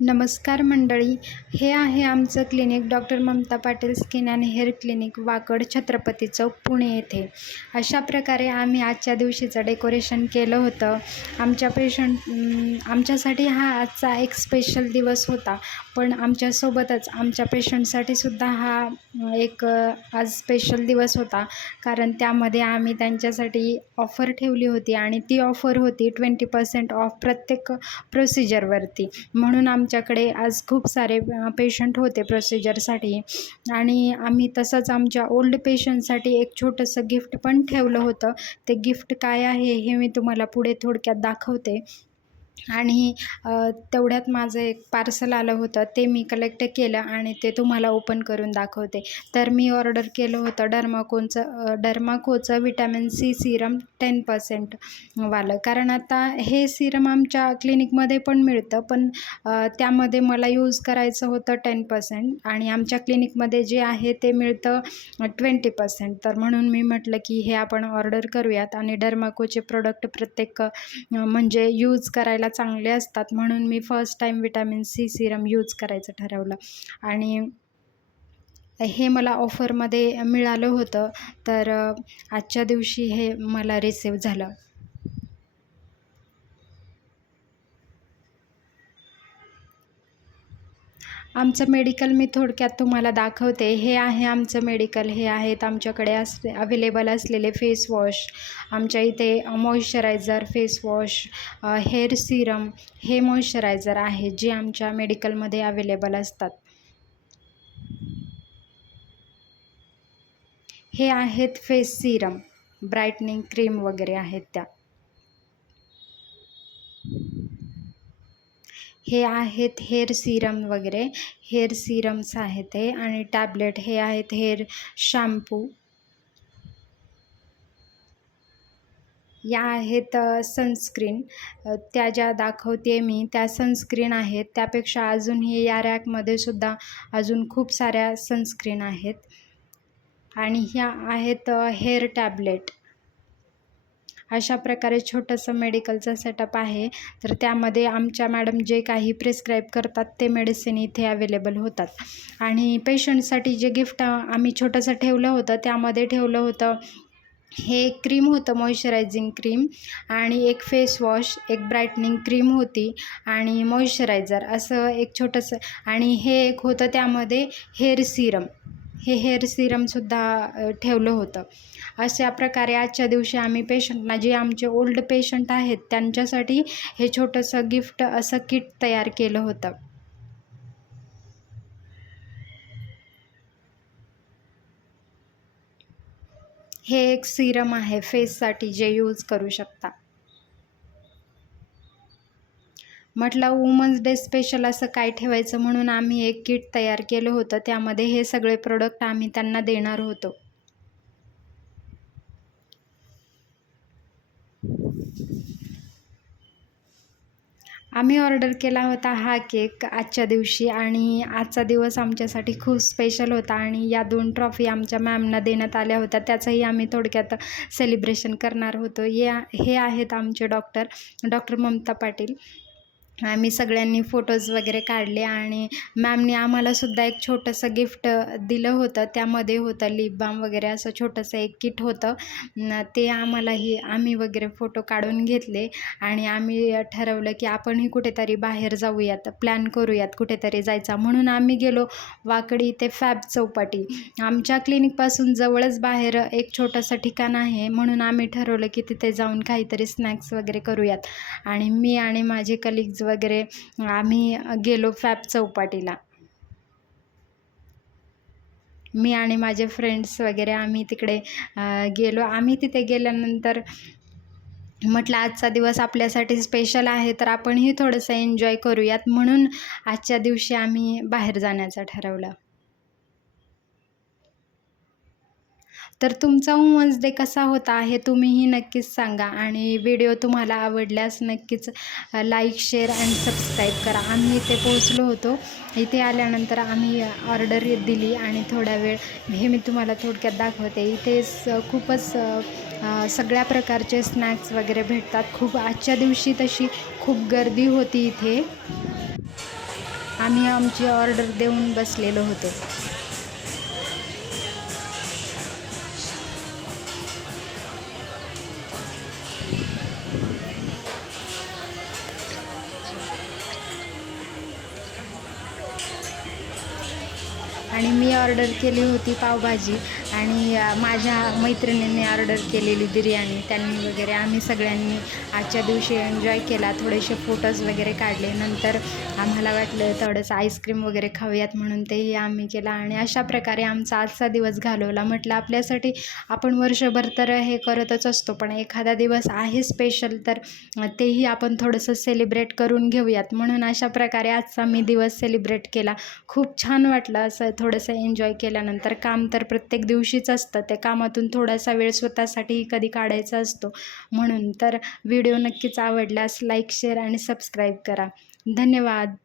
नमस्कार मंडळी हे आहे आमचं clinic doctor Mamata Patil skin and hair clinic Wakad Chhatrapati Chowk Pune येथे. अशा प्रकारे आम्ही आजच्या दिवशीचं डेकोरेशन केलं होतं. आमच्या पेशंट आमच्यासाठी हा आजचा एक स्पेशल दिवस होता. पण आमच्यासोबतच आमच्या पेशंटसाठी सुद्धा हा एक आज स्पेशल दिवस होता. कारण त्यामध्ये आम्ही त्यांच्यासाठी ऑफर ठेवली होती आणि ती ऑफर होती ट्वेंटी पर्सेंट ऑफ प्रत्येक प्रोसिजरवरती म्हणून आम आमच्याकडे आज खूप सारे पेशंट होते प्रोसिजरसाठी आणि आम्ही तसंच आमच्या ओल्ड पेशंटसाठी एक छोटंसं गिफ्ट पण ठेवलं होतं. ते गिफ्ट काय आहे हे मी तुम्हाला पुढे थोडक्यात दाखवते. आणि तेवढ्यात माझं एक पार्सल आलं होतं ते मी कलेक्ट केलं आणि ते तुम्हाला ओपन करून दाखवते. तर मी ऑर्डर केलं होतं डर्माकोनचं डर्माकोचं vitamin C serum ten percent वालं. कारण आता हे सिरम आमच्या क्लिनिकमध्ये पण मिळतं पण त्यामध्ये मला यूज करायचं होतं टेन पर्सेंट आणि आमच्या क्लिनिकमध्ये जे आहे ते मिळतं ट्वेंटी पर्सेंट तर म्हणून मी म्हटलं की हे आपण ऑर्डर करूयात आणि डर्माकोचे प्रोडक्ट प्रत्येक म्हणजे यूज करायला चांगले असतात म्हणून मी first time vitamin C serum use करायचं ठरवलं. आणि हे मला ऑफरमध्ये मिळालं होतं. तर आजच्या दिवशी हे मला रिसीव झालं. आमचं मेडिकल मी थोडक्यात तुम्हाला दाखवते. हे आहे आमचं मेडिकल हे आहेत आमच्याकडे असले अवेलेबल असलेले फेस वॉश आमच्या इथे moisturiser face wash hair serum हे मॉइश्चरायझर आहे जे आमच्या मेडिकलमध्ये अवेलेबल असतात. हे आहेत फेस सिरम ब्राईटनिंग क्रीम वगैरे आहेत त्या. हे आहेत हेअर सिरम वगैरे. हेअर सिरम्स आहेत हे आणि टॅबलेट हे आहेत हेअर शॅम्पू. या आहेत सनस्क्रीन. त्या ज्या दाखवते मी त्या सनस्क्रीन आहेत. त्यापेक्षा अजूनही या रॅकमध्ये सुद्धा अजून खूप साऱ्या सनस्क्रीन आहेत. आणि ह्या आहेत हेअर टॅबलेट. अशा प्रकारे छोटंसं मेडिकलचं सेटअप आहे. तर त्यामध्ये आमच्या मॅडम जे काही प्रिस्क्राईब करतात ते मेडिसिन इथे अवेलेबल होतात. आणि पेशंटसाठी जे गिफ्ट आम्ही छोटंसं ठेवलं होतं त्यामध्ये ठेवलं होतं हे एक क्रीम होतं मॉइश्चरायझिंग क्रीम आणि एक फेस वॉश एक ब्राईटनिंग क्रीम होती आणि मॉइश्चरायझर असं एक छोटंसं आणि हे एक होतं त्यामध्ये हेअर सिरम हे हेअर सिरमसुद्धा ठेवलं होतं. अशा प्रकारे आजच्या दिवशी आम्ही पेशंटना जे आमचे ओल्ड पेशंट आहेत त्यांच्यासाठी हे छोटंसं गिफ्ट असं किट तयार केलं होतं. हे एक सिरम आहे फेससाठी जे यूज करू शकता. म्हटलं वुमन्स डे स्पेशल असं काय ठेवायचं? म्हणून आम्ही एक किट तयार केलं होतं. त्यामध्ये हे सगळे प्रोडक्ट आम्ही त्यांना देणार होतो. आम्ही ऑर्डर केला होता हा केक आजच्या दिवशी आणि आजचा दिवस आमच्यासाठी खूप स्पेशल होता आणि या दोन ट्रॉफी आमच्या मॅमना देण्यात आल्या होत्या. त्याचंही आम्ही थोडक्यात सेलिब्रेशन करणार होतो. या हे आहेत आमचे डॉक्टर डॉक्टर ममता पाटील. आम्ही सगळ्यांनी फोटोज वगैरे काढले आणि मॅमने आम्हालासुद्धा एक छोटंसं गिफ्ट दिलं होतं. त्यामध्ये होतं लिप बाम वगैरे असं छोटंसं एक किट होतं. ते आम्हालाही आम्ही वगैरे फोटो काढून घेतले आणि आम्ही ठरवलं की आपणही कुठेतरी बाहेर जाऊयात प्लॅन करूयात कुठेतरी जायचा. म्हणून आम्ही गेलो वाकडी ते फॅब चौपाटी. आमच्या क्लिनिकपासून जवळच बाहेर एक छोटंसं ठिकाण आहे. म्हणून आम्ही ठरवलं की तिथे जाऊन काहीतरी स्नॅक्स वगैरे करूयात. आणि मी आणि माझे कलिग्ज वगैरे आम्ही गेलो फॅब चौपाटीला. मी आणि माझे फ्रेंड्स वगैरे आम्ही तिकडे गेलो. आम्ही तिथे गेल्यानंतर म्हटलं आजचा दिवस आपल्यासाठी स्पेशल आहे तर आपणही थोडंसं एन्जॉय करूयात. म्हणून आजच्या दिवशी आम्ही बाहेर जाण्याचं ठरवलं. तर तुमचा वुमन्स डे कसा होता हे तुम्हीही नक्कीच सांगा आणि व्हिडिओ तुम्हाला आवडल्यास नक्कीच लाईक शेअर अँड सबस्क्राईब करा. आम्ही इथे पोहोचलो होतो. इथे आल्यानंतर आम्ही ऑर्डर दिली आणि थोडा वेळ हे मी तुम्हाला थोडक्यात दाखवते. इथे खूपच सगळ्या प्रकारचे स्नॅक्स वगैरे भेटतात. खूप आजच्या दिवशी तशी खूप गर्दी होती इथे. आम्ही आमची ऑर्डर देऊन बसलेलो होतो. आणि मी ऑर्डर केली होती पावभाजी. आणि माझ्या मैत्रिणींनी ऑर्डर केलेली बिर्याणी त्यांनी वगैरे आम्ही सगळ्यांनी आजच्या दिवशी एन्जॉय केला. थोडेसे फोटोज वगैरे काढले. नंतर आम्हाला वाटलं थोडंसं आईस्क्रीम वगैरे खाऊयात म्हणून तेही आम्ही केला. आणि अशा प्रकारे आमचा आजचा दिवस घालवला. म्हटलं आपल्यासाठी आपण वर्षभर तर हे करतच असतो पण एखादा दिवस आहे स्पेशल तर तेही आपण थोडंसं सेलिब्रेट करून घेऊयात. म्हणून अशा प्रकारे आजचा मी दिवस सेलिब्रेट केला. खूप छान वाटलं असं थोडंसं एन्जॉय केल्यानंतर. काम तर प्रत्येक दिवशीच असतं. त्या कामातून थोडासा वेळ स्वतःसाठीही कधी काढायचा असतो. म्हणून तर व्हिडिओ नक्कीच आवडल्यास लाईक शेअर आणि सबस्क्राईब करा. धन्यवाद.